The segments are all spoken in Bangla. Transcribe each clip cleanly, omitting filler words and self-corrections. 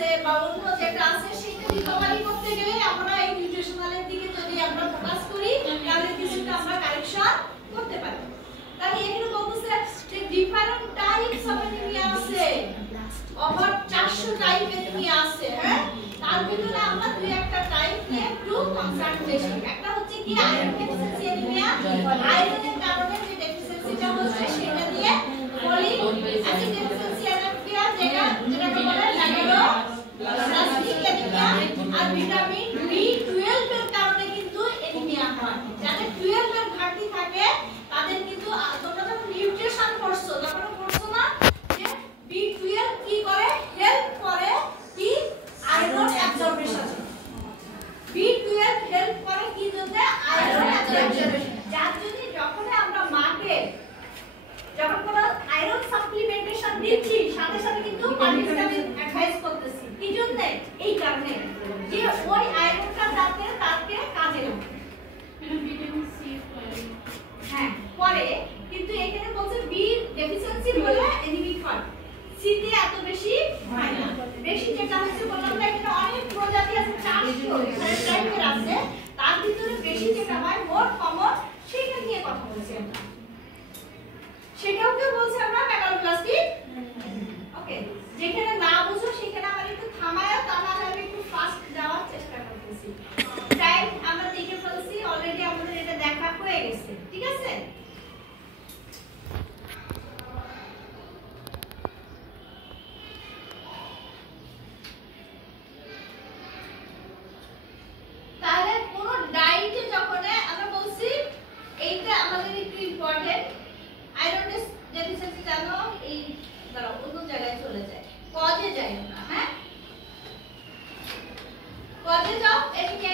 আছে বা অন্য যেটা আছে সেটা রিকভারি করতে গেলে আমরা এই নিউট্রিশনালের দিকে যদি আমরা ফোকাস করি তাহলে কিছুটা আমরা কারেকশন করতে পারি। তাহলে এখানে বলতেছে যে ডিফারেন্ট টাইপস অফ অ্যানিমিয়া আছে, ওভার 400 টাইপ অ্যানিমিয়া আছে। হ্যাঁ, তার ভিতরে আমরা দুই একটা টাইপ নিয়ে একটু কনসার্ন বেশি। একটা হচ্ছে কি আয়রন ডেফিসিয়েন্সি অ্যানিমিয়া, আয়রনের কারণে যে ডেফিসিয়েন্সিটা হচ্ছে সেটা দিয়ে ফলিক অ্যাসিড ডেফিসিয়েন্সি অ্যানিমিয়া যেটাকে বলে ল্যাগোলো প্লাস্টিক অ্যানিমিয়া, আর ভিটামিন B12 এর কারণে কিন্তু অ্যানিমিয়া হয়। যাদের 12 এর ঘাটতি থাকে তাদের কিন্তু তোমরা যখন নিউট্রিশন করছো তখন পড়ছো না যে B12 কি করে, হেল্প করে কি আয়রন অ্যাবজর্পশন। B12 হেল্প করে কি জন্য, আয়রন অ্যাবজর্পশন। যার জন্য যখন আমরা মাকে যখন কোনো আয়রন সাপ্লিমেন্টেশন দিচ্ছি সাথে সাথে কিন্তু মাল্টিভিটামিন অ্যাডভাইস করতেছি কি জন্য, এই কারণে যে ওই আয়রনটা যাতে তাকে কাজে লাগে। ভিটামিন সি হ্যাঁ পরে, কিন্তু এখানে বলছে বি ডেফিসিয়েন্সি হলে অ্যানিমিক হয়, সি তে এত বেশি হয় না। বেশি যেটা হচ্ছে বললাম না এখানে অনেক প্রজাতি আছে, 400 টাইপের আছে, তার ভিতরে বেশি যেটা হয় মোর কমন সেটা নিয়ে কথা বলছি আমরা। সেটাও কেউ বলছে আমরা মেগালোপ্লাস্টিক। ওকে, যেখানে না বুঝো সেখানে আমরা একটু থামায়া আমি একটু ফাস্ট যাওয়ার চেষ্টা করতেছি। টাইম আমরা দেখে ফেলছি অলরেডি, আমাদের এটা দেখা হয়ে গেছে, ঠিক আছে। তাহলে কোন ডায়েটে যখন আমরা বলছি এইটা আমাদের একটু ইম্পর্টেন্ট, আয়রন ডেফিসিয়েন্সি জানো এই দাঁড়াও অন্য জায়গায় চলে যায়, কজে যায় না। হ্যাঁ, কজে যাও এদিকে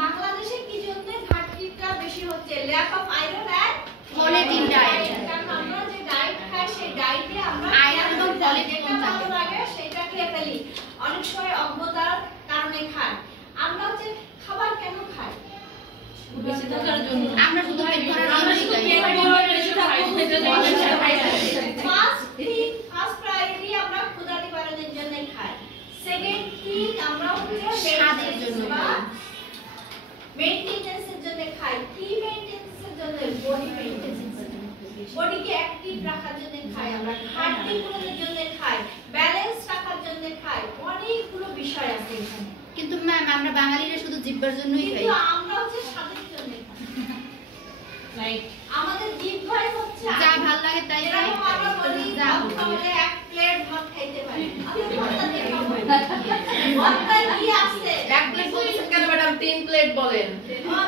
বাংলাদেশে কি জন্য ঘাটতিটা বেশি হচ্ছে, lack of iron and folate in diet. কারণ আমরা যে ডায়েট খাই সেই ডায়েটে আমরা আয়রন এবং ফোলেট কম থাকে, সেটা খেয়ে ফেলি। অনেক সময় অজ্ঞতার কারণে খাই। আমরা হচ্ছে খাবার কেন খাই, বেশি থাকার জন্য। আমরা শুধু পেট ভরার ফার্স্ট প্রায়োরিটি আমরা ক্ষুধা নিবারণের জন্য খাই। সেকেন্ড থিং আমরা স্বাদের জন্য বা মেইনটেনেন্সের জন্য খাই। কি মেইনটেনেন্সের জন্য, বডি মেইনটেনেন্সের জন্য, বডিকে অ্যাক্টিভ রাখার জন্য খাই আমরা, ঘাটতি পূরণের জন্য খাই, ব্যালেন্স রাখার জন্য খাই। অনেকগুলো বিষয় আছে এখানে। কিন্তু ম্যাম আমরা বাঙালিরা শুধু জিহ্বার জন্যই খাই, কিন্তু আমরা হচ্ছে স্বাদের জন্য খাই। আমাদের জিহ্বাই হচ্ছে যা ভালো লাগে তাই খাই। আমরা বলি তাহলে এক প্লেট ভাত খাইতে পারি, ভাতটাই কি আছে, এক প্লেট বলছেন কেন ম্যাডাম, 3 প্লেট বলেন।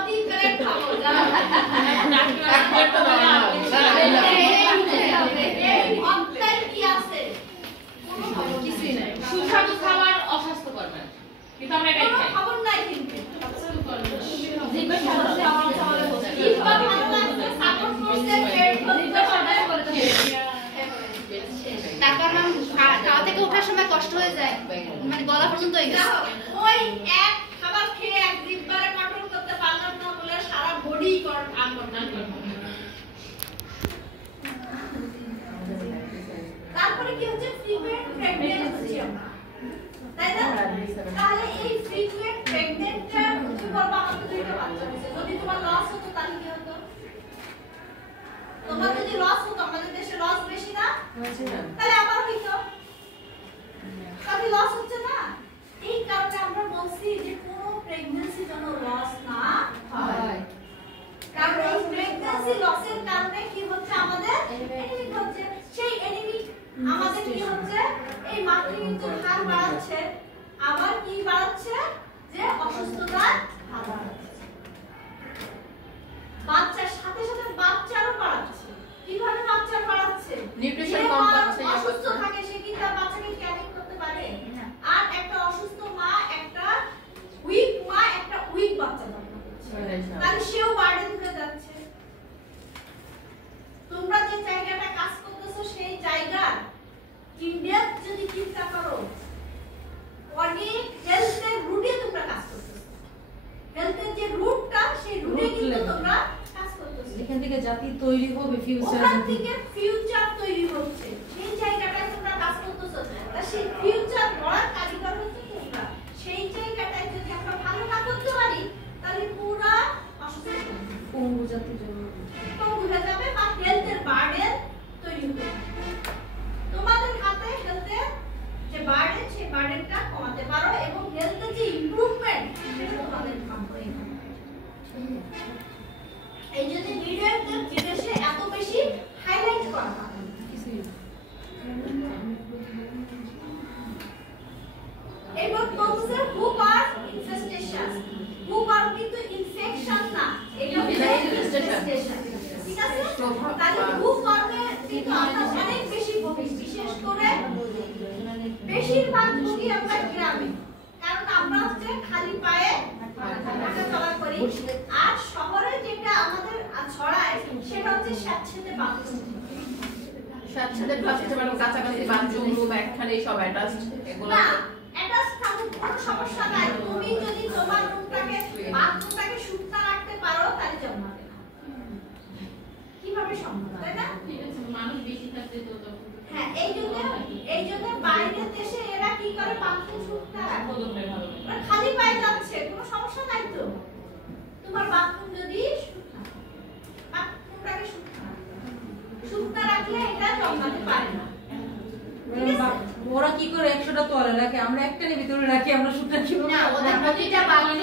3 প্লেট খাবো, এক প্লেট তো না, এই ভাতটাই কি আছে, কিছুই নাই। সুস্বাদু খাবার অস্বাস্থ্যকর না, কিন্তু আমরা এটাই খাই। খবর নাই কিন্তু জিহ্বা স্বাস্থ্য আমার খাবারে হচ্ছে জিহ্বা ভালো লাগছে, সাপোর্ট করছে, পেট ভর্তি করে। তারপর ম্যাম খাওয়া থেকে ওঠার সময় কষ্ট হয়ে যায়, মানে গলা পর্যন্ত হয়ে গেছে। ওই এক খাবার খেয়ে এক জিহ্বারে কন্ট্রোল করতে পারলাম না বলে সারা বডি আনকন্ট্রোল করবে। তারপরে কি হচ্ছে, ফ্রিকুয়েন্ট প্রেগন্যান্ট হচ্ছে আমরা, তাই না? তাহলে এই ফ্রিকুয়েন্ট প্রেগন্যান্টটা তুমি বলবা আমাকে দুইটা বাচ্চা হয়েছে, যদি তোমার লস হতো তাহলে কি হতো? তোমার যদি লস হতো, আমাদের দেশে লস বেশি না, তাহলে আবার হইতো। তাহলে লস হচ্ছে না, এই কারণে আমরা বলছি যে কোনো প্রেগন্যান্সি যেন লস না হয়। কারণ এই প্রেগন্যান্সি লসের কারণে কি হচ্ছে, আমাদের এনিমিক হচ্ছে। সেই এনিমিক আমাদের কি হচ্ছে, এই মাতৃমৃত্যুর হার বাড়াচ্ছে, আবার কি বাড়াচ্ছে, যে অসুস্থতার হার বাড়াচ্ছে। বাচ্চার সাথে সাথে বাচ্চারও বাড়াচ্ছে। কিভাবে বাচ্চার বাড়াচ্ছে, নিউট্রিশন কম পাচ্ছে, অসুস্থ থাকে সে কি তার বাচ্চাকে ক্যারি করতে পারে না। আর একটা অসুস্থ মা, একটা উইক মা, একটা উইক বাচ্চা জন্ম দিচ্ছে, তাহলে সেও বার্ডেন হয়ে যাচ্ছে। তোমরা যে জায়গাটা কাজ করতেছো সেই জায়গা ইন্ডিয়া যদি চিন্তা করো, অনেক হেলথের রুটে তোমরা কাজ করতেছো। হেলথের যে রুটটা, সেই রুটে কিন্তু তোমরা কাজ করতেছো। এখান থেকে জাতি তৈরি হবে, ফিউচার ওখান থেকে ফিউচার তৈরি হচ্ছে, সেই জায়গাটায় তোমরা কাজ করতেছো। তা সেই ফিউচার গড়ার কারিগর বেশিরভাগ ভুগি আমরা গ্রামে, কারণ আমরা হচ্ছে খালি পায়ে হাঁটা চলা করি। আর শহরে যেটা আমাদের ছড়ায় সেটা হচ্ছে স্যাঁতসেঁতে বাথরুম। স্যাঁতসেঁতে প্লাস্টিক মানে কাছাকাছি বাথরুম রুম একখানে সব অ্যাটাচড এগুলো না, অ্যাটাচ থাকুক কোনো সমস্যা নাই। তুমি যদি তোমার রুমটাকে বাথরুমটাকে শুকনা রাখতে পারো তাহলে জন্মাবে না। কিভাবে সম্ভব, তাই না? মানুষ বেশি থাকতে তো হ্যাঁ, এই জন্য বাইরের দেশে এরা কি করে বাথরুম শুকনা রাখে। ওরা খালি পায়ে যাচ্ছে, কোনো সমস্যা নাই তো। তোমার বাথরুম যদি বাথরুমটাকে শুকনা রাখলে এটা জন্মাতে পারে না। ওরা কি করে 100টা তোয়ালে রাখে, আমরা একটা নিয়ে ভিতরে রাখি, আমরা শুকনা কি না, ওদের প্রতিটা বাথরুম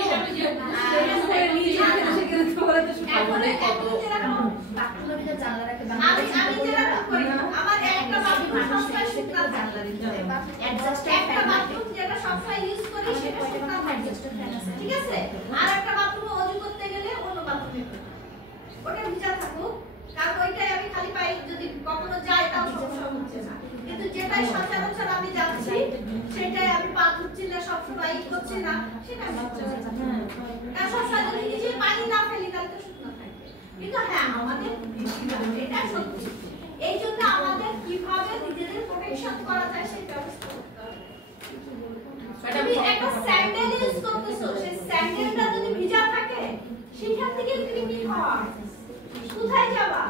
বাথরুমের ভিতরে জানলা রাখে। আমি যেরকম করি, আমার একটা বাথরুম সবসময় শুকনা থাকে। একটা বাথরুম যেটা সবসময় ইউজ করি সেটা শুকনা থাকে, ঠিক আছে? আর একটা বাথরুমে ওযু করতে গেলে অন্য বাথরুমে ওটা ভিজা থাকুক, কারণ ওইটাই আমি খালি পায়ে যদি কখনো যাই তাও সমস্যা হচ্ছে না। কিন্তু যেটাই সচরাচর আমি যাচ্ছি সেটাই আমি পা ধুচ্ছি না, সবসময় করছি না, সেটা আমি কারণ সবসময় যদি নিজে পানি না ফেলি তাহলে তো শুকনো থাকবে। কিন্তু হ্যাঁ, আমাদের এটা সত্যি, এই জন্য আমাদের কিভাবে নিজেদের প্রোটেকশন করা যায় সেই ব্যবস্থা করতে হবে। তুমি একটা স্যান্ডেল ইউজ করতেছো, সেই স্যান্ডেলটা যদি ভিজা থাকে সেখান থেকে কৃমি হয়, কোথায় যাবা?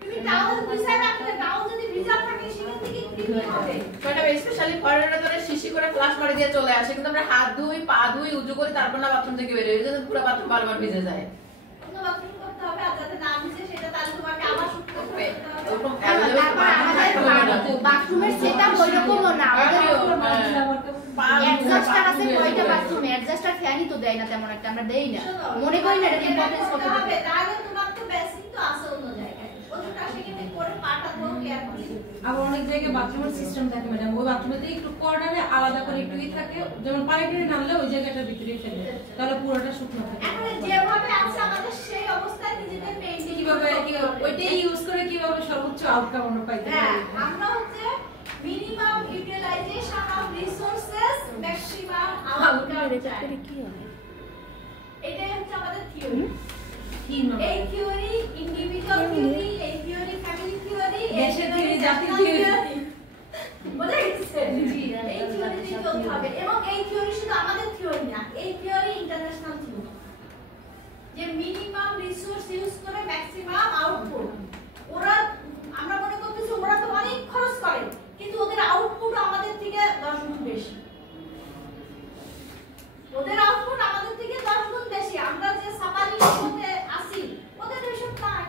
তুমি টাওয়াল ভিজা রাখলে টাওয়াল যদি ভিজা থাকে সেখান থেকে কৃমি হবে। ম্যাডাম স্পেশালি ফরেনাররা ধরে শিশি করে ফ্লাশ মারি দিয়ে চলে আসে, কিন্তু আমরা হাত ধুই পা ধুই উজু করি তারপর না বাথরুম থেকে বের হই, এই জন্য পুরো বাথরুম বারবার ভিজে যায়। অন্য বাথরুম করতে হবে, আর যাতে না ভিজে সেটা তাহলে তোমাকে আবার শুকনো করতে হবে। ওরকম তারপর আমাদের বাথরুমের সেটআপ ওইরকমও না। অ্যাডজাস্টার আছে কয়টা বাথরুমে, অ্যাডজাস্টার ফ্যানই তো দেয় না তেমন একটা, আমরা দেই না, মনে করি না এটা ইম্পর্টেন্স কত হবে। তাহলে তোমার তো বেসিক তো আছে অন্য জায়গায়, ওটা সেখানে করে পাটা ধোও কেয়ার করে। আবার অনেক জায়গায় বাথরুমের সিস্টেম থাকে ম্যাডাম, ওই বাথরুমেতে একটু কর্নারে আলাদা করে একটু থাকে, যেমন পানি টানি নামলে ওই জায়গাটার ভিতরে ফেলে, তাহলে পুরোটা শুকনো থাকে। এখন যেভাবে আছে আমাদের সেই অবস্থায় নিজেদের মেইনটেইন কিভাবে ওইটাই ইউজ করে কিভাবে সর্বোচ্চ আউটকাম আমরা পাইতে হ্যাঁ, পারি। আমরা হচ্ছে minimum utilisation of resources, maximum outcome চাই। এটাই হচ্ছে আমাদের থিওরি। এই থিওরি ইন্ডিভিজুয়াল থিওরি, এই থিওরি ফ্যামিলি থিওরি, দেশের থিওরি, জাতির থিওরি, বুঝা গেছে? এই থিওরি দিয়ে চলতে হবে। এবং এই থিওরি শুধু আমাদের থিওরি না, এই থিওরি ইন্টারন্যাশনাল থিওরি, যে মিনিমাম রিসোর্স ইউজ করে ম্যাক্সিমাম আউটপুট। ওরা আমরা মনে করতেছি ওরা তো অনেক খরচ করে, কিন্তু ওদের আউটপুট আমাদের থেকে 10 গুণ বেশি। ওদের আউটপুট আমাদের থেকে 10 গুণ বেশি। আমরা যে সাফারি করতে আসি ওদের এসব নাই।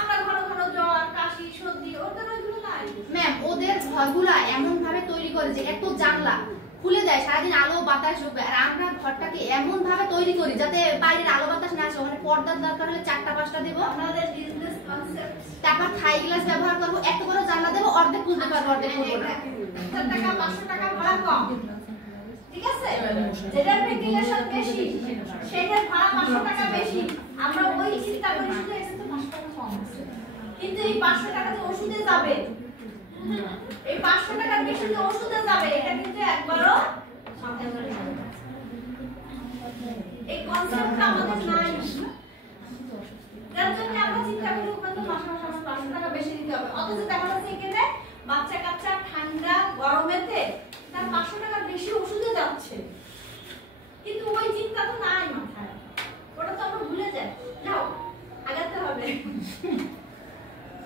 আমরা ঘন ঘন জ্বর কাশি সর্দি, ওদের ওইগুলো নাই। ম্যাম, ওদের ঘরগুলা এমন ভাবে তৈরি করে যে এত জানলা খুলে দেয়, সারাদিন আলো বাতাস ঢুকবে, আর আমরা ঘরটাকে এমন ভাবে তৈরি করি যাতে বাইরের আলো বাতাস না আসে। ওখানে পর্দার দরকার হলে 4টা-5টা দেবো, আমাদের বিজনেস কনসেপ্ট। তারপর থাই গ্লাস ব্যবহার করবো, এত বড় জানলা দেবো, অর্ধেক খুলতে পারবো, অর্ধেক খুলবো না। 1000 টাকা 500 টাকা ভাড়া কম, ঠিক আছে? যেটার ভেন্টিলেশন বেশি সেটার ভাড়া 500 টাকা বেশি। আমরা ওই চিন্তা করি শুধু এটা তো 500 টাকা কম আছে, কিন্তু এই 500 টাকা যে ওষুধে যাবে, এই 500 টাকার বেশি যে ওষুধে যাবে, এটা কিন্তু একবারও সন্দেহ করা যাবে না। এই কনসেপ্টটা আমাদের নাই, যার জন্য আমরা চিন্তা করি ওখানে তো মাসে মাসে 500 টাকা বেশি দিতে হবে। অথচ দেখা যাচ্ছে এখানে বাচ্চা কাচ্চা ঠান্ডা গরমেতে তার 500 টাকা বেশি ওষুধে যাচ্ছে, কিন্তু ওই চিন্তা তো নাই মাথায়, ওটা তো আমরা ভুলে যাই। যাও আগাতে হবে।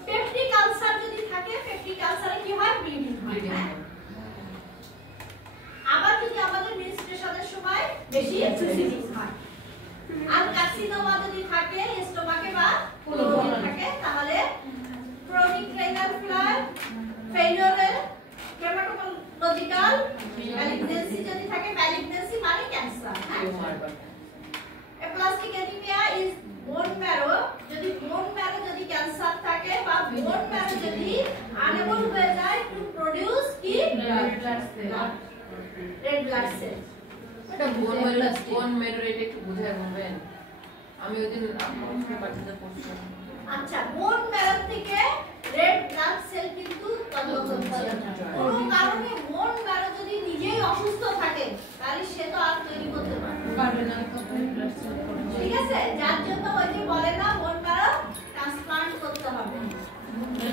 পেপটিক আলসার যদি থাকে, পেপটিক আলসারে কি হয়? ব্লিডিং হয়। আবার যদি আমাদের মেনস্ট্রুয়েশনের সময় বেশি ব্লিডিং হয়, আর কার্সিনোমা যদি থাকে স্টোমাকে বা কোলনে থাকে, তাহলে chronic renal failure, haematological malignancy যদি থাকে, ম্যালিগন্যান্সি মানে cancer. Aplastic anaemia is bone marrow, যদি বোন ম্যারো যদি ক্যান্সার থাকে বা বোন ম্যারো যদি আনএবল হয়ে যায় টু প্রোডিউস কি রেড ব্লাড সেল। এটা বোন মেরো রেট একটু বুঝায় বলবেন। আমি ওইদিন আপনার বাড়িতে পড়ছিলাম, আচ্ছা, বোন ম্যারো থেকে রেড ব্লাড সেল কিন্তু উৎপন্ন হচ্ছে। কোনো কারণে বোন ম্যারো যদি নিজেই অসুস্থ থাকে তাহলে সে তো আর তৈরি করতে পারবে না, ঠিক আছে? যার জন্য ওই যে বলে না বোন ম্যারো ট্রান্সপ্লান্ট করতে হবে,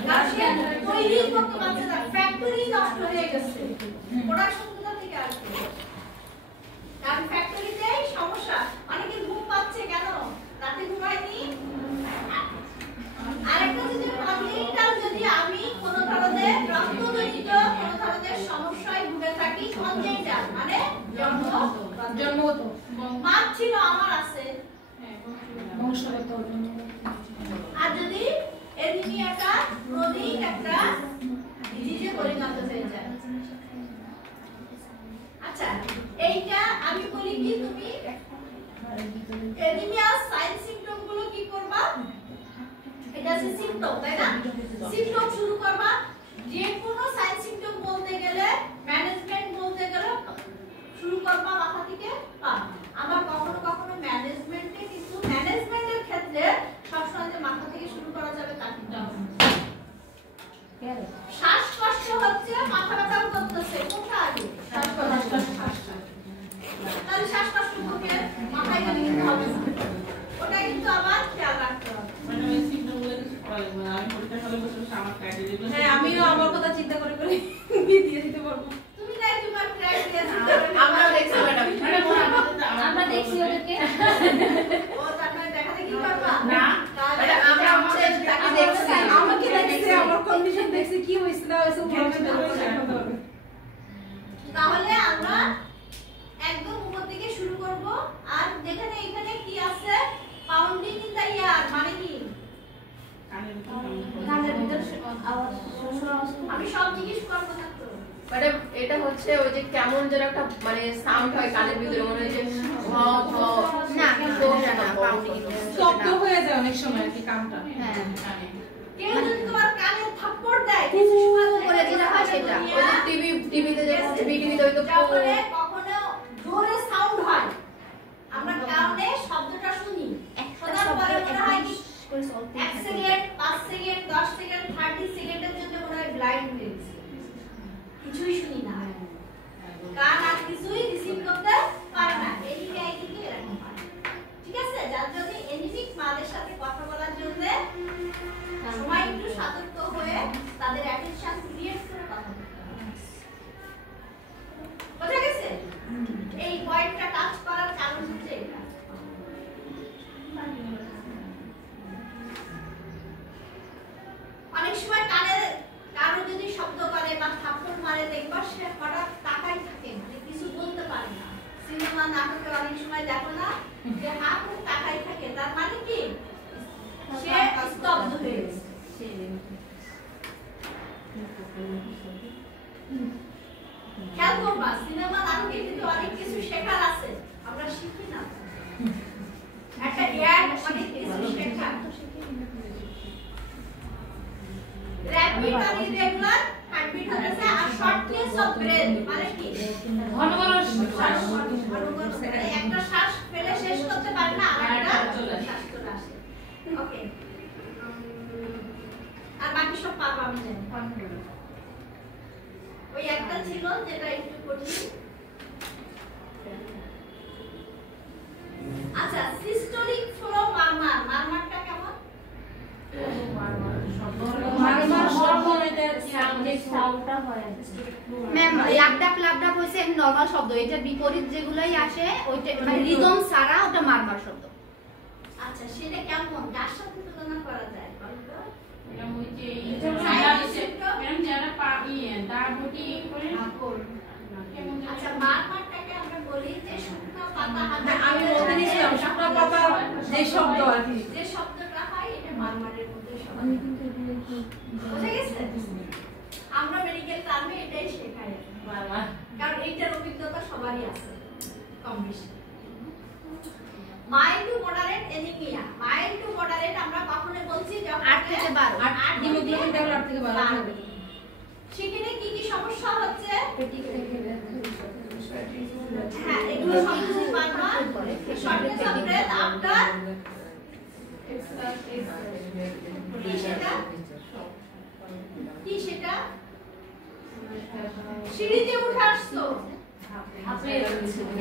কারণ সে তৈরি করতে পারছে না, ফ্যাক্টরি নষ্ট হয়ে গেছে। প্রোডাকশন কোথা থেকে আসবে? কারণ ফ্যাক্টরিতেই সমস্যা। অনেকে ঘুম পাচ্ছে কেন? রাতে ঘুমায়নি। আরেকটা যদি কনজেনিটাল, যদি আমি কোনো ধরনের রক্তজনিত কোনো ধরনের সমস্যায় ভুগে থাকি, কনজেনিটাল মানে জন্মগত মার ছিল আমার আছে, বংশগত। আর যদি এনিমিয়াটা ক্রনিক একটা ডিজিজে পরিণত হয়ে যায়। আচ্ছা, এইটা আমি বলি কি, তুমি এনিমিয়া সাইন সিম্পটম গুলো কি করবা? এটা হচ্ছে সিম্পটম, তাই না? সিম্পটম শুরু করবা। যে কোনো সাইন সিম্পটম বলতে গেলে, ম্যানেজমেন্ট বলতে গেলে শুরু করবা মাথা থেকে পা। আবার কখনো কখনো ম্যানেজমেন্টে কিন্তু ম্যানেজমেন্টের ক্ষেত্রে সবসময় যে মাথা থেকে শুরু করা যাবে তা কিন্তু না। শ্বাসকষ্ট হচ্ছে, মাথা ব্যথা করতেছে, কোথায়? তাহলে শ্বাসকষ্ট থেকে মাথায় গেলে কিন্তু হবে না, ওটা কিন্তু আবার খেয়াল রাখতে হবে। হ্যাঁ, আমিও আমার কথা চিন্তা করে করে দিয়ে দিতে পারবো। তুমি তাই তোমার ট্রাই দিয়ে আমরা দেখছি ম্যাডাম, আমরা দেখছি ওদেরকে। ও তারপরে দেখাতে কি করবা? না তাহলে আমরা হচ্ছে তাকে দেখছি, আমাকে দেখছি, আমার কন্ডিশন দেখছি, কি হইছে না হইছে ওগুলো আমি দেখতে হবে। তাহলে আমরা একদম উপর থেকে শুরু করব। আর যেখানে এখানে কি আছে, পাউন্ডিং ইন দা ইয়ার মানে কি? কানের ভিতর আওয়াজ আমি সব জিজ্ঞেস করব না তো। ম্যাডাম এটা হচ্ছে ওই যে কেমন যেন একটা মানে সাউন্ড হয় কানের ভিতরে, মনে হয় যে হ হ। না, কিন্তু ওটা না, পাউন্ডিং স্তব্ধ হয়ে যায় অনেক সময় আর কি কামটা। হ্যাঁ, কেউ যদি তোমার কানে থাপ্পড় দেয়, কিছু সময় করে যেটা হয় সেটা। ওই যে টিভিতে যে টিভিতে ওই তো তারপরে কখনো জোরে সাউন্ড হয়, আমরা কানে শব্দটা শুনি, শোনার পরে মনে হয় কি 1 সেকেন্ড, 5 সেকেন্ড, 10 সেকেন্ড, 30 সেকেন্ডের জন্য মনে হয় ব্লাইন্ড হয়ে গেছি, কিছুই শুনি না, কান আর কিছুই রিসিভ করতে পারে না। এদিকে কিন্তু এরকম হয়, ঠিক আছে? যার জন্য এনিমিক মাদের সাথে কথা বলার জন্য সময় একটু সতর্ক হয়ে তাদের অ্যাটেনশন ক্রিয়েট করে কথা বলতে হবে। বোঝা গেছে? এই পয়েন্টটা টাচ করার কারণ হচ্ছে এটা। অনেক সময় কানে কারো যদি শব্দ করে বা থাপ্পড় মারে, দেখবা সে হঠাৎ তাকাই থাকে, মানে কিছু বলতে পারে না। সিনেমা নাটকে অনেক সময় দেখো না যে হাত তাকাই থাকে, তার মানে কি সে স্তব্ধ হয়ে গেছে। খেয়াল করবা, সিনেমা নাটকে কিন্তু অনেক কিছু শেখার আছে, আমরা শিখি না। একটা জ্ঞান অনেক কিছু শেখার। র‍্যাপিড আর ইররেগুলার হার্টবিট হচ্ছে আর শর্টনেস অফ ব্রেথ মানে কি? ঘন ঘন শ্বাস, একটা শ্বাস ফেলে শেষ করতে পারে না, আরেকটা শ্বাস চলে আসে। ওকে, আর বাকি সব পারবো আমি জানি। ওই একটা ছিল যেটা একটু কঠিন। আচ্ছা, সিস্টোলিক ফ্লো মারমার, মারমারটা কেমন? ম্যাম, লাপডাপ লাপডাপ হইছে এক নরমাল শব্দ, এটা বিপরীত যেগুলাই আসে ওইটা মানে রিদম ছাড়া ওটা মারমার শব্দ। আচ্ছা, সেটা কেমন, কার সাথে তুলনা করা যায় বলতো? আচ্ছা, মারমারটাকে আমরা বলি যে শুকনো পাতা হাতে, আমি বলতে নিছিলাম শুকনো পাতা যে শব্দ আর কি, যে শব্দটা হয় এটা মারমারের মধ্যে শব্দ। বুঝে গেছে? আমরা মেডিকেল টার্মে এটাই শেখাই, কারণ এইটার অভিজ্ঞতা সবারই আছে কম বেশি। Mild to moderate anaemia, mild to moderate আমরা কখনো বলছি যখন 8 থেকে 12 হিমোগ্লোবিন লেভেল 8 থেকে 12 হবে। সেখানে কি কি সমস্যা হচ্ছে? হ্যাঁ, এগুলো সবকিছু মারমার, শর্টনেস অফ ব্রেথ আফটার কি সেটা কি সেটা সিঁড়িতে উঠে আসছো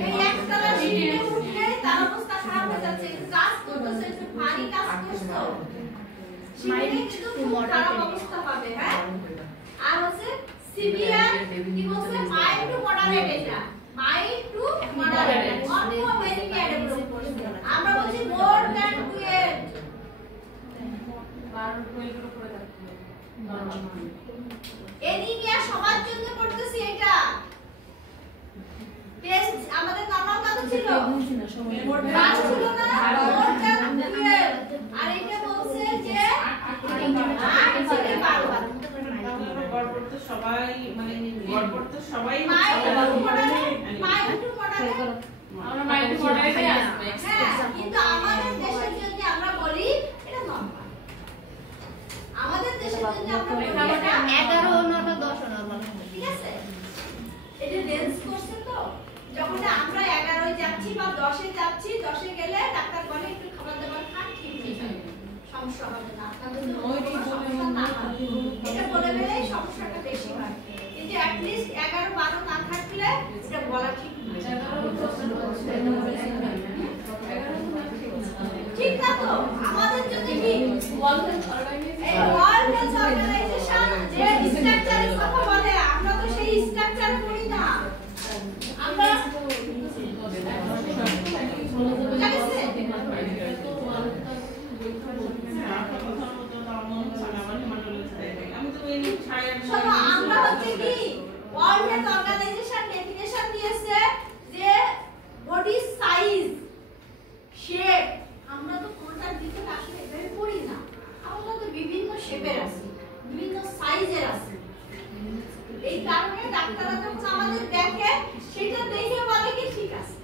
এই একতলা সিঁড়িতে উঠে তার অবস্থা খারাপ হয়ে যাচ্ছে কাজ করতেছে একটু ভারী কাজ করছো সিঁড়িতে কিন্তু খুব খারাপ অবস্থা হবে হ্যাঁ আর হচ্ছে সিভিয়ার কি বলছে মাইল্ড টু মডারেট এটা মাইল্ড টু মডারেট অল্প ভেরিফাইড আমরা বলছি মোর দ্যান 12 এনিমিয়া সবার জন্য করতেছি এটা টেস্ট আমাদের নরমাল কত ছিল পাঁচ ছিল না মোর দ্যান 12 আর এটা বলছে যে 8 থেকে 12 গড়পড় তো সবাই মানে গড়পড় তো সবাই মাইল্ড টু মডারেট আমরা মাইন্ড মডেলে আসবে হ্যাঁ কিন্তু আমাদের দেশের জন্য আমরা বলি এটা নরমাল আমাদের দেশের জন্য আমরা বলি এটা 11 নরমাল 10 নরমাল ঠিক আছে এটা রেঞ্জ করছে তো যখন আমরা 11 এ যাচ্ছি বা 10 এ যাচ্ছি 10 এ গেলে ডাক্তার বলে একটু খাবার দাবার খান ঠিক হয়ে যাবে সমস্যা হবে না আপনাদের এটা বলে গেলে সমস্যাটা বেশি হয় কিন্তু অ্যাট লিস্ট 11 12 না থাকলে এটা বলা ঠিক না ঠিক না তো আমাদের জন্য কি ওয়ার্ল্ড হেলথ অর্গানাইজেশন যে স্ট্রাকচারের কথা বলে আমরা তো সেই স্ট্রাকচারে পড়ি না আমরা জানিস শোনো আমরা হচ্ছে কি ওয়ার্ল্ড হেলথ অর্গানাইজেশন ডেফিনেশন দিয়েছে যে বডি সাইজ শেপ আমরা তো কোনটার ভিতরে আসলে এভাবে পড়ি না আমরা তো বিভিন্ন শেপের আছে বিভিন্ন সাইজের আছে এই কারণে ডাক্তাররা যখন আমাদের দেখে সেটা দেখে বলে কি ঠিক আছে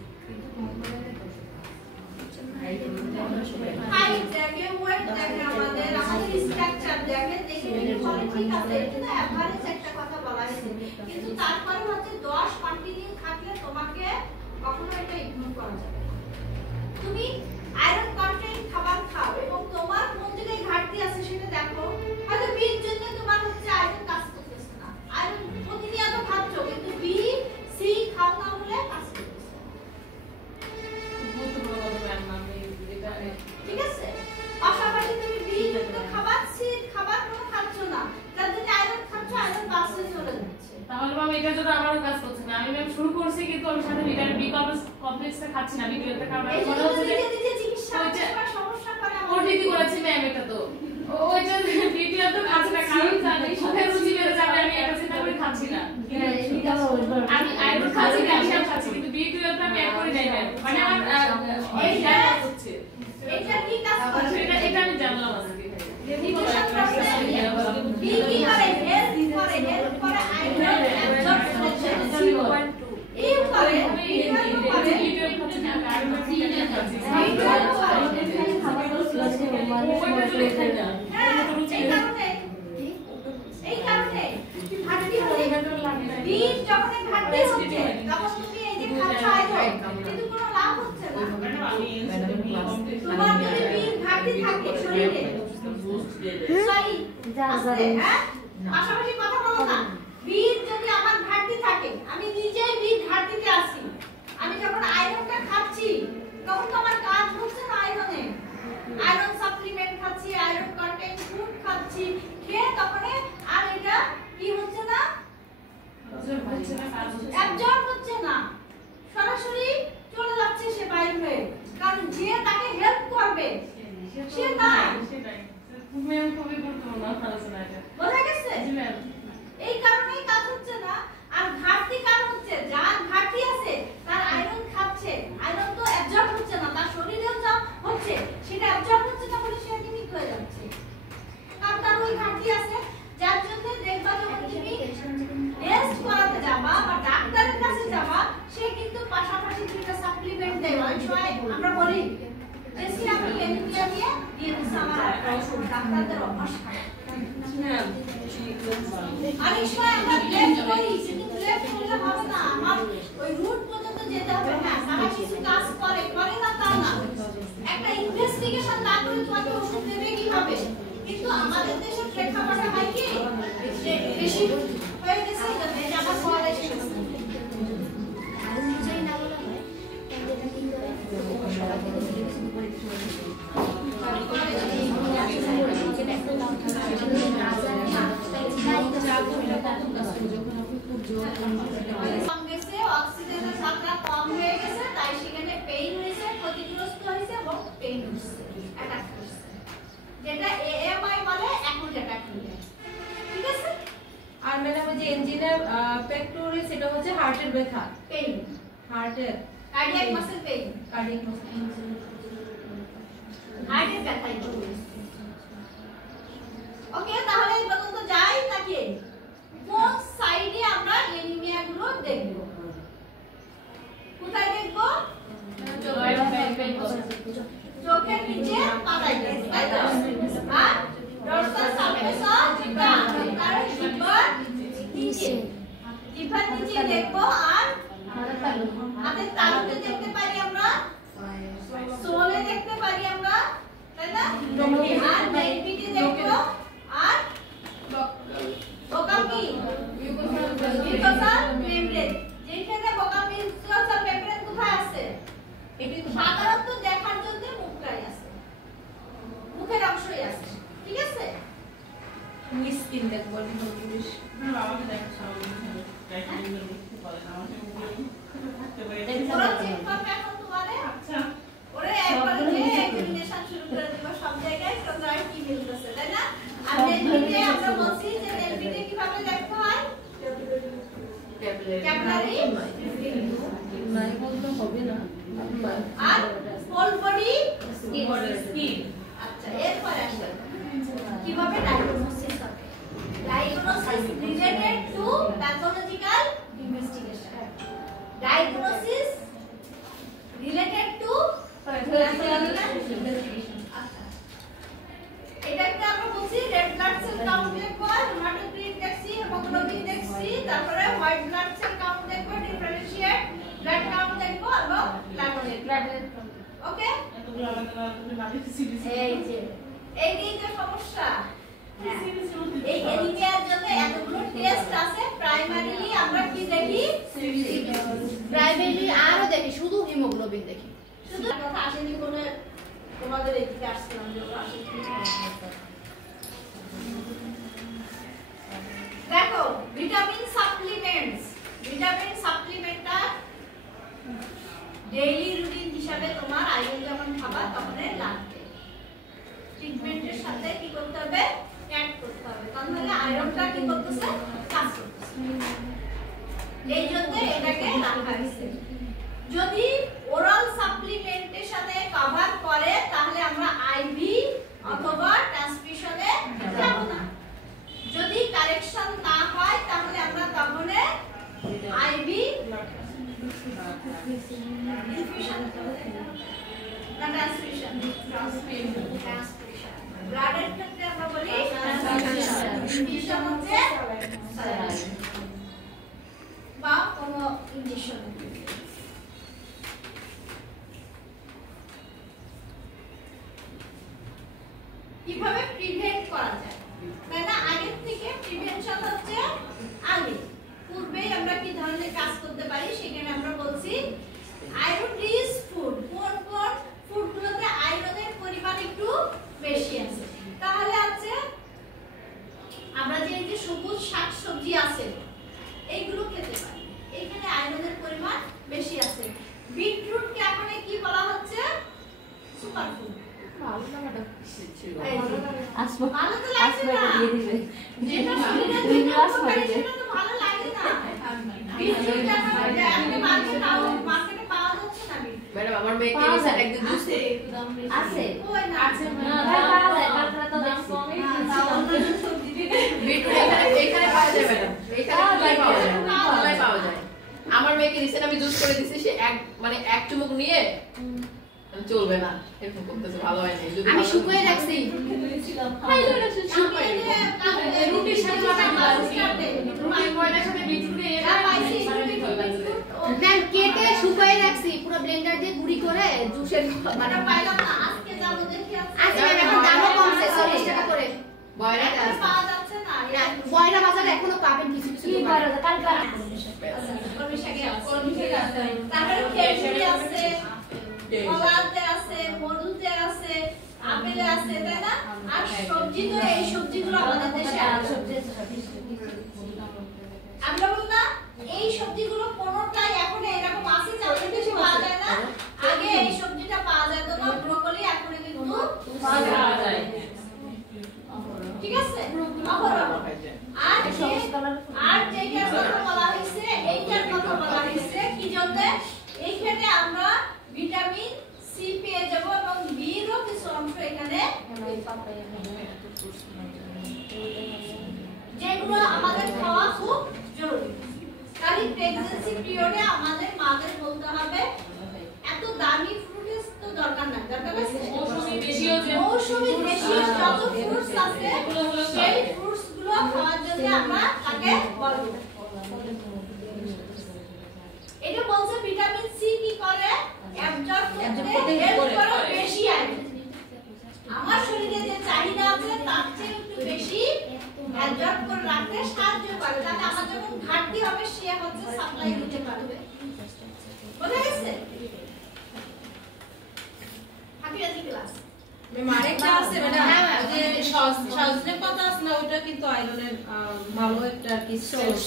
হাইট দেখে ওয়েট দেখে আমাদের স্ট্রাকচার দেখে দেখে বলে ঠিক আছে এটা এভারেজ একটা কথা বলা হয়েছে কিন্তু তারপরে হচ্ছে 10 কন্টিনিউ থাকলে তোমাকে কখনো এটা ইগনোর করা যাবে না তুমি আয়রন কন্টেন্ট খাবার খাও এবং তোমার কোন জায়গায় ঘাটতি আছে সেটা দেখো হয়তো বির জন্য তোমার হচ্ছে আয়রন কাজ করতেছে না আয়রন প্রতিনিয়ত খাচ্ছো কিন্তু বি সি খাও না বলে কাজ করতেছে ঠিক আছে পাশাপাশি তুমি বি যুক্ত খাবার সি খাবার কোনো খাচ্ছ না তার জন্য আয়রন খাচ্ছ আয়রন বাসে চলে যাচ্ছে তাহলে ম্যাম এটা যদি আমারও কাজ করছে না আমি ম্যাম শুরু করছি কিন্তু আমি সাথে ভিটামিন বি কমপ্লেক্সটা খাচ্ছি না বিকেলটা খাওয়া এই মনে জন্য হচ্ছে যে নিজে চিকিৎসা করার সমস্যা করে ওটিটি করেছি ম্যাম এটা তো ওইটা ভিডিও তো খাচ্ছি না কারণ জানি সুখের রুচি বেড়ে যাবে আমি এটা চিন্তা করে খাচ্ছি না আমি আয়রন খাচ্ছি ক্যালসিয়াম খাচ্ছি কিন্তু বি12 টা আমি অ্যাড করে নাই ম্যাম মানে আমার এই জায়গা হচ্ছে এটা কি কাজ করে এটা আমি জানলাম আজকে নিউট্রিশন প্রসেস বি কি করে হেলথ করে আয়রন অ্যাবজর্পশন 0.2 এই করে এই কারণে ঘাটতি হচ্ছে বীজ যখন ঘাটতি হচ্ছে তখন তুমি এই যে খাচ্ছ আয়রন কিন্তু কোনো লাভ হচ্ছে না তোমার যদি বীজ ঘাটতি থাকে শরীরে সরি আছে হ্যাঁ পাশাপাশি কথা বলো না বীজ যদি আমার ঘাটতি থাকে আমি নিজেই বীজ ঘাটতিতে আছি আমি যখন আয়রনটা খাচ্ছি তখন তো আমার কাজ হচ্ছে না আয়রনে আয়রন সাপ্লিমেন্ট খাচ্ছি আয়রন কন্টেন্ট ফুড খাচ্ছি খেয়ে তখন আর এটা কি হচ্ছে না অ্যাবজর্ব হচ্ছে না সরাসরি চলে যাচ্ছে সে বাইরে হয়ে কারণ যে তাকে হেল্প করবে সে নাই ম্যাম খুবই গুরুত্বপূর্ণ আলোচনা এটা বোঝা গেছে জি ম্যাম এই কারণেই কাজ হচ্ছে না আর ঘাটতি কারণ হচ্ছে যার ঘাটতি আছে তার আয়রন খাচ্ছে আয়রন তো অ্যাবজর্ব হচ্ছে না তার শরীরেও যা হচ্ছে সেটা অ্যাবজর্ব হচ্ছে না বলে সে অ্যানিমিক হয়ে যাচ্ছে কারণ তার ওই ঘাটতি আছে যার জন্য দেখবা যখন তুমি টেস্ট করাতে যাবা বা ডাক্তারের কাছে যাবা সে কিন্তু পাশাপাশি দুইটা সাপ্লিমেন্ট দেয় অনেক সময় আমরা বলি বেশি আমি অ্যানিমিয়া দিয়ে দিচ্ছে আমার ওষুধ ডাক্তারদের অভ্যাস খারাপ অনেক সময় আমরা ব্লেড করি কিন্তু ব্লেড করলে হবে না আমার ওই রুট পর্যন্ত যেতে হবে না তারা কিছু কাজ করে না তা না একটা ইনভেস্টিগেশন না করে তোমাকে ওষুধ দেবে কিভাবে কিন্তু প্রেক্ষাপটে হয় কি যে বেশি হয়ে গেছে এই যে আমার পরে এসে গেছে আর অনুযায়ী না বলা হয় তাহলে এটা কি করে সবাই থেকে সিলেবাস করে দিতে হবে গেছে অক্সিজেনের মাত্রা কম হয়ে গেছে তাই সেখানে পেইন হয়েছে ক্ষতিগ্রস্ত হয়েছে এবং পেইন হচ্ছে অ্যাটাক হচ্ছে যেটা এএমআই বলে অ্যাকুট অ্যাটাক হয়ে যায় ঠিক আছে আর ম্যাডাম ওই যে ইঞ্জিনের পেক্টোরি সেটা হচ্ছে হার্টের ব্যথা পেইন হার্টের cardiac muscle pain cardiac muscle হার্টের ব্যথাই ওকে তাহলে এই পর্যন্ত যাই নাকি কোন সাইডে আমরা এনিমিয়া গুলো দেখব কোথায় দেখব চোখের নিচে পাতায় তাই তো আর ডরসাল সারফেস অফ জিহ্বা কারণ জিহ্বার নিচে দেখব আর হাতের তালুতে দেখতে পারি আমরা সোলে দেখতে পারি আমরা তাই না আর মেইনপিটে দেখব আর বোকাল কি মিউকোসাল মেমব্রেন যেখানে বোকাল মিউকোসাল মেমব্রেন কোথায় আছে সাধারণত দেখার জন্য মুখটাই আছে মুখের অংশই আছে ঠিক আছে স্কিন দেখবো ইংলিশ বাবাকে দেখা দেখতে পারে না ওরা চেক করবে এখন তোমারে আচ্ছা ওরে একবার যে এক্সামিনেশন শুরু করে দেব সব জায়গায় তোমরা কি মিলতেছে তাই না আর মেলবিটে আমরা বলছি যে মেলবিটে কিভাবে দেখতে হয় ক্যাপিলারি নাই বলতে হবে না আর হোল বডি স্কিন আচ্ছা এরপর আসবে কিভাবে ডায়াগনোসিস হবে diagnosis related to pathological investigation diagnosis related to pathological investigation আচ্ছা এটাকে আমরা বলছি রেড ব্লাড সেল কাউন্ট দেখবো হেমাটোক্রিট দেখছি হিমোগ্লোবিন দেখছি তারপরে হোয়াইট ব্লাড সেল কাউন্ট দেখবো ডিফারেনশিয়েট ব্লাড কাউন্ট দেখবো এবং প্লাটলেট ওকে এতগুলো আলাদা আলাদা নামে সিরিজ এই তো সমস্যা এই এনিমিয়ার জন্য এতগুলো টেস্ট আছে প্রাইমারিলি আমরা কি দেখি প্রাইমারি আরো দেখি শুধু হিমোগ্লোবিন দেখি শুধু কথা আসেনি বলে তোমাদের এদিকে আসলাম যে ওরা আসে দেখো ভিটামিন সাপ্লিমেন্টটা ডেইলি রুটিন হিসাবে তোমার আয়রন যখন খাবা তখন লাগবে ট্রিটমেন্টের সাথে কি করতে হবে অ্যাড করতে হবে তাহলে আয়রনটা কি করতেছে কাজ করতেছে এই জন্য এটাকে রাখা হয়েছে যদি ওরাল সাপ্লিমেন্টের সাথে কভার করে তাহলে আমরা আইভি অথবা ট্রান্সফিউশনে যাব না যদি কারেকশন না হয় তাহলে আমরা তখন আইভি ইনফিউশন না ট্রান্সফিউশন ব্লাডের ক্ষেত্রে আমরা বলি ট্রান্সফিউশন হচ্ছে বা কোনো ইনজেকশন কিভাবে প্রিভেন্ট করা যায় তাই না আগে থেকে প্রিভেনশন হচ্ছে আগে পূর্বেই আমরা কি ধরনের কাজ করতে পারি সেখানে আমরা বলছি আয়রন রিচ ফুড কোন কোন ফুডগুলোতে আয়রনের পরিমাণ একটু বেশি আছে তাহলে আছে আমরা যে এই যে সবুজ শাকসবজি আছে এইগুলো খেতে পারি এখানে আয়রনের পরিমাণ বেশি আছে বিটরুট কে এখন কি বলা হচ্ছে সুপারফুড ভালো তো লাগছে না যেটা শরীরের জন্য উপকারী সেটা তো ভালো লাগে না বিটরুটটা আপনি মার্কেটে পাওয়া যাচ্ছে না ম্যাডাম আমার মেয়েকে রিসেন্ট একদিন জুস আছে ওই না আছে না পাওয়া যায় তারপরে তো দাম কমই বিটরুট এখানে পাওয়া যায় ম্যাডাম এখানে পাওয়া যায় আমার মেয়েকে রিসেন্ট আমি জুস করে দিছি সে এক চুমুক নিয়ে চলবে না এরকম করতেছে ভালো হয় না যদি আমি শুকিয়ে রাখছি রুটির সাথে ময়দার সাথে বিটরুটে ম্যাম কেটে শুকিয়ে রাখছি পুরো ব্লেন্ডার দিয়ে গুঁড়ি করে জুসের মানে পাইলাম না আজকে যাবো দেখি আজকে ম্যাম এখন দামও কমছে 40 টাকা করে বয়রাতে এখন আছে। পাওয়া যাচ্ছে না। না, বয়রা বাজারে এখনো পাবেন কিছু কিছু কি দোকানে। বড় কালকে কলমি শাকে আছে, তারপরে খেজুরে আছে, কলাতে আছে, মধুতে আছে, আপেলে আছে, তাই না? আর সবজি তো এই সবজিগুলো আমাদের দেশে আছে। আমরা বলি না এই সবজিগুলো কোনোটাই এখন এরকম আছে যে আমাদের দেশে পাওয়া যায় না। আগে এই সবজিটা পাওয়া যেত না, ব্রোকলি, এখন কিন্তু পাওয়া যায়। ঠিক আছে? অহরহ। আর যেটার কথা বলা হয়েছে, এইটার কথা বলা হয়েছে কি জন্য? এইখানে আমরা ভিটামিন সি পেয়ে যাব এবং বি এরও কিছু অংশ এখানে যেগুলো আমাদের খাওয়া খুব জরুরি। কারণ প্রেগন্যান্সি পিরিয়ডে আমাদের মাদের বলতে হবে এত দামি ফ্রুটস তো দরকার না, দরকার আছে মৌসুমী দেশীয় যে মৌসুমী দেশীয় যত ফ্রুটস আছে সেই ফ্রুটস গুলো খাওয়ার জন্য আমরা তাকে বলবো। এটা বলছে ভিটামিন সি কি করে? অ্যাবজর্ব করতে হেল্প করে বেশি আয়। আমার শরীরে যে চাহিদা আছে তার চেয়ে একটু বেশি অ্যাবজর্ব করে রাখতে সাহায্য করে, যাতে আমার যখন ঘাটতি হবে সে হচ্ছে সাপ্লাই দিতে পারবে। বুঝা গেছে? হাতিবাজি ক্লাস আরেকটা আছে ম্যাডাম, ওই যে সজনে পাতা আছে না, ওইটা কিন্তু আয়রনের ভালো একটা আর কি সোর্স।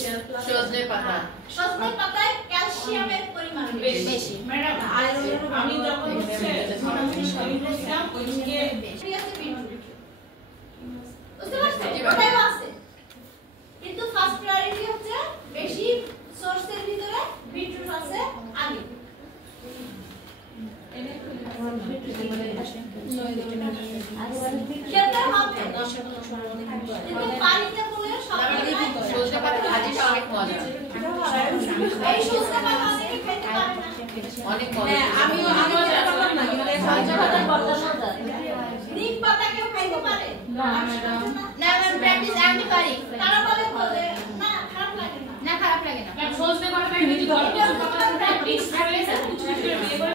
সজনে পাতা সজনে পাতায় ক্যালসিয়ামের পরিমাণ বেশি। ম্যাডাম আমি যখন হচ্ছে ওইদিকে ঠিক আছে, বিটরুট বুঝতে পারছেন? ওটাও আছে, কিন্তু ফার্স্ট প্রায়োরিটি হচ্ছে বেশি সোর্সের ভিতরে বিটরুট আছে আগে। খেতে হবে কিন্তু পানিতে বলে সব সজনে পাতা ভাজিটা অনেক মজা, এই সজনে পাতা অনেকে খেতে পারে না। অনেক মজা। হ্যাঁ, আমিও খেতে পারলাম না, কিন্তু নিম পাতা কেউ খাইতে পারে না, ম্যাডাম। না ম্যাম, প্র্যাকটিস আমি পারি। তারা বলে তো যে না খারাপ লাগে না। না, খারাপ লাগে না। সজনে পাতাটা কিন্তু গল্প